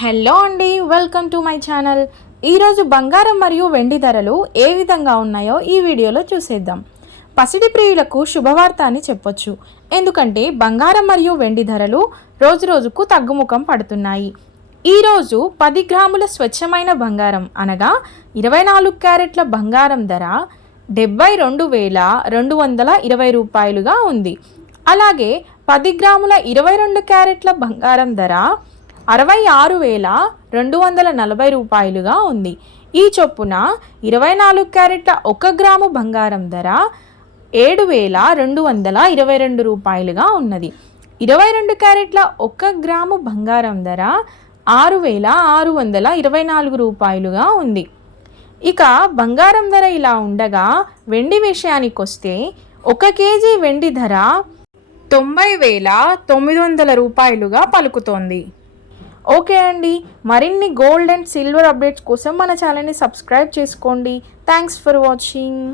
Hello అండి, welcome to my channel. ఈరోజు బంగారం మరియు వెండి ధరలు ఏ విధంగా ఉన్నాయో ఈ వీడియోలో చూసేద్దాం. పసిడి ప్రియులకు శుభవార్త అని చెప్పొచ్చు. ఎందుకంటే బంగారం మరియు వెండి ధరలు రోజురోజుకు తగ్గుముఖం పడుతున్నాయి. ఈరోజు 10 గ్రాముల స్వచ్ఛమైన బంగారం అనగా 24 క్యారెట్ల బంగారం ధర 72,220 రూపాయలుగా ఉంది. అలాగే 10 గ్రాముల 22 క్యారెట్ల బంగారం ధర 66,240 రూపాయలుగా ఉంది. ఈ చొప్పున 24 క్యారెట్ల 1 గ్రాము బంగారం ధర 7,222 రూపాయలుగా ఉన్నది. 22 క్యారెట్ల 1 గ్రాము బంగారం ధర 6,624 రూపాయలుగా ఉంది. ఇక బంగారం ధర ఇలా ఉండగా వెండి విషయానికి వస్తే 1 కేజీ వెండి ధర 90,900 రూపాయలుగా పలుకుతోంది. ఓకే అండి, మరిన్ని గోల్డ్ అండ్ సిల్వర్ అప్డేట్స్ కోసం మన ఛానల్ని సబ్స్క్రైబ్ చేసుకోండి. Thanks for watching.